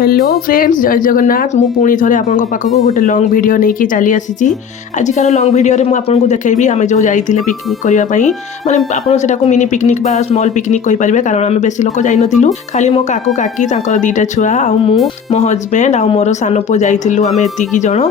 Hello friends जय जगन्नाथ मु पुणी थे आपन पाखक गोटे लंग वीडियो नहीं कि चली आसी आजिकार लंग वीडियो रे आपको देखी आम जो जाइए पिकनिक करने माने आपको मिनी पिकनिक बा स्मॉल पिकनिक कहि परिबे कारण आम बेसी लोक जाई नथिलु खाली मो काकू काकी तांकर दीटा छुआ आ मो हजबैंड आ मोर सान पु जाइलु आम एतिकी जण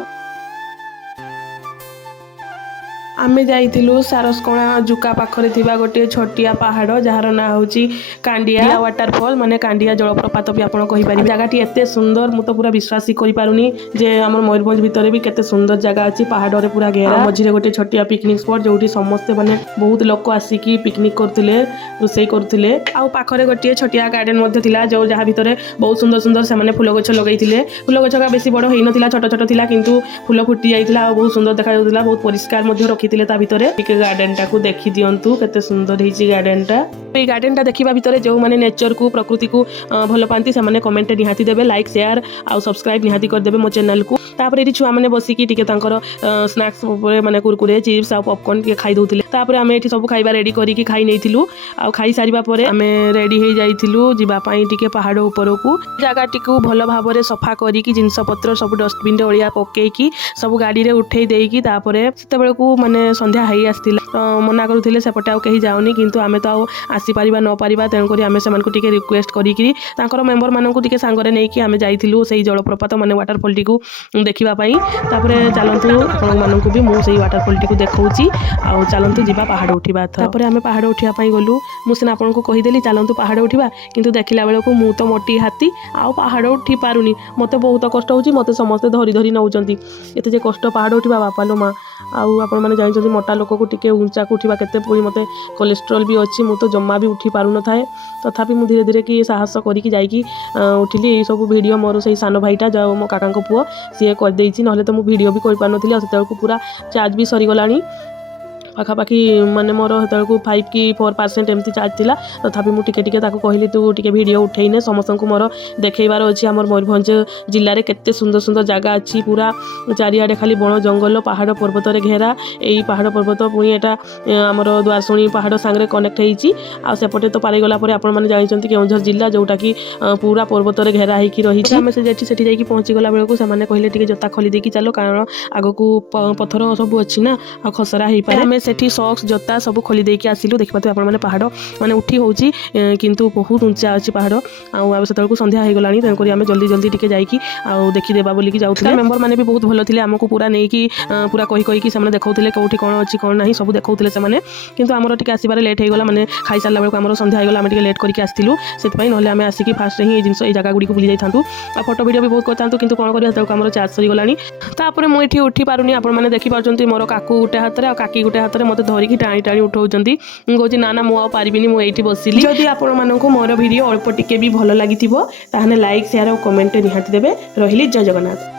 आमे जाइलु सारसकोणा जुका पाखरे थिबा गोटे छोटिया पहाड़ जार ना होची कांडिया वाटरफॉल माने कांडिया जलप्रपात भी आपन कहि परिबे जगह टी एते सुंदर मु तो पूरा विश्वास ही करि पारुनी जे हमर मयूरभंज भितर भी केते सुंदर जगह अछि पहाड़ रे पूरा घेरा मझिरे गोटे छोटिया पिकनिक स्पॉट जोठी समस्त माने बहुत लोक आसिकी पिकनिक करथिले रोसई करथिले आ पाखरे गोटे छोटिया गार्डन मध्ये थिला जो जहा भितर बहुत सुंदर सुंदर से माने फूल गछ लगैथिले फूल गछ का बेसी बड़ हेइ नथिला छोट छोट थिला किंतु फूल फुटी जाइथिला आ बहुत सुंदर देखा जाउथिला बहुत परिष्कार मध्ये रखिथिले ता भितरे टिके गार्डन टा को देखि दियंतु केते सुंदर हेछि गार्डन टा ए गार्डन टा देखिबा भितरे जो माने नेचर को प्रकृति को भल पांती से माने कमेंट निहाती देबे लाइक शेयर आ सब्सक्राइब निहाती कर देबे मो चैनल को तापर एठी छुआ माने बसिकी टिके तांकर स्नैक्स ऊपर माने कुरकुरे चिप्स आ पॉपकॉर्न के खाइ दउथिले तापर आमे एठी सब खाइबा रेडी करिकी खाइ नैथिलु आ खाइ सारिबा परे आमे रेडी हे जाइथिलु जिबा पई टिके पहाड़ ऊपर को जगह टिकु भल भाबरे सफा करिकी जिंस पत्र सब डस्टबिन रे ओळिया पकेकी सब गाड़ी रे उठै देइकी तापरे सेतेबेले को माने संध्या हेइ आस्तिला मना करूथिले सेपटे आ कहि जाउनी किंतु आमे तो आसी परिबा न परिबा तेन करी आमे सेमान को टिके रिक्वेस्ट करिकी तांकर मेंबर मानन को टिके संगरे नै कि आमे जाइथिलु सेही जलप्रपात माने वाटरफॉल टी को देखिबा पई तापरे चलंतु आपण मानन को भी मु सेही वाटरफॉल टी को देखौची आ चलंतु जिबा पहाड़ उठिबा तापरे आमे पहाड़ उठिया पई गलु मु सिना आपण को कहि देली चलंतु पहाड़ उठिबा किंतु देखिला बेले को मु तो मोटी हाथी आ पहाड़ उठी पारुनी मते बहुत कष्ट होची मते समस्त धरी धरी नउचंती एते जे कष्ट पहाड़ उठिबा बापा लो मा आउ आपण माने जानिचंती मोटा लोक को टिके ऊंचा को उठिबा केते पुरी मते कोलेस्ट्रॉल भी अछि मु तो जम्मा भी उठी पारु न थाए तथापि मु धीरे धीरे कि साहस करिकी जाइकी उठिली ए सब वीडियो मोर सही सान भाईटा जो मो काका को पुओ सी कर देइची नहले तो मु वीडियो भी कर पार नथिली आ सेते को पूरा चार्ज भी सरी गलानी पाखापाखि माने मोर हेतु 5 कि 4% एमती चार्ज थिला तथापि मु टिके टिके ताको कहली तू टिके वीडियो उठेइने समस्त को मोर देखैबार अछि हमर मयूरभंज जिल्ला रे केते सुंदर सुंदर जगह अछि पूरा चारियाडे खाली बण जंगल पहाड़ पर्वत रे घेरा एई पहाड़ पर्वत पुनी एटा हमर द्वारसुणी पहाड़ संगे कनेक्ट हेइची आ सेपटे तो पारि गला परे आपण माने जानिचंती केउझर जिल्ला जोटा कि पूरा पर्वत रे घेरा हेकी रहिची हमें से जेठी सेठी जाईकी पहुंची गला बेलको से माने कहले टिके जता खोली देकी चलो कारण आगो को पत्थर सब अछि ना आ खसरा हेइ पारे हमें सेठी सॉक्स जोता सब खोली देकी आसिलु देखिपाते आपण माने पहाड़ माने उठी होउची किंतु बहुत ऊंचा अछि पहाड़ आ सेतल को संध्या हे गलानी तन करी हमें जल्दी जल्दी टिके जाईकी आ देखि देबा बोली की जाउथिले मेंबर माने भी बहुत भलो थिले हमको पूरा नै की पूरा कहि कहि की से देखौथिले कोठी कोन अछि कोन नाही सब देखौथिले से माने किंतु हमरो टिके आसीबारे लेट हे गला माने खाइ सारला बेलको हमरो संध्या हे गला हम टिके लेट करके आस्तिलु सेत पई नहले हमें आसी की फास्ट ही जिंस ए जगह गुडी को बुली जाई थांतु आ फोटो वीडियो भी बहुत करतांतु किंतु कोन करिया तक हमरो चार्ज सरी गलानी तापरे मु एठी उठी पारुनी आपण माने देखि पारचंती मोर काकू गुटे हाथ रे आ काकी गुटे हाथ रे मते धरिकी टाणी टाणी उठाउचंती कहूँ ना ना मुझे पारिबिनी मु एठी बसिली जदि आपण माननकु मोर वीडियो अल्प टिके भी भलो लागिथिबो ताहने लाइक शेयर और कमेंट निहाती देबे रहिली जय जगन्नाथ।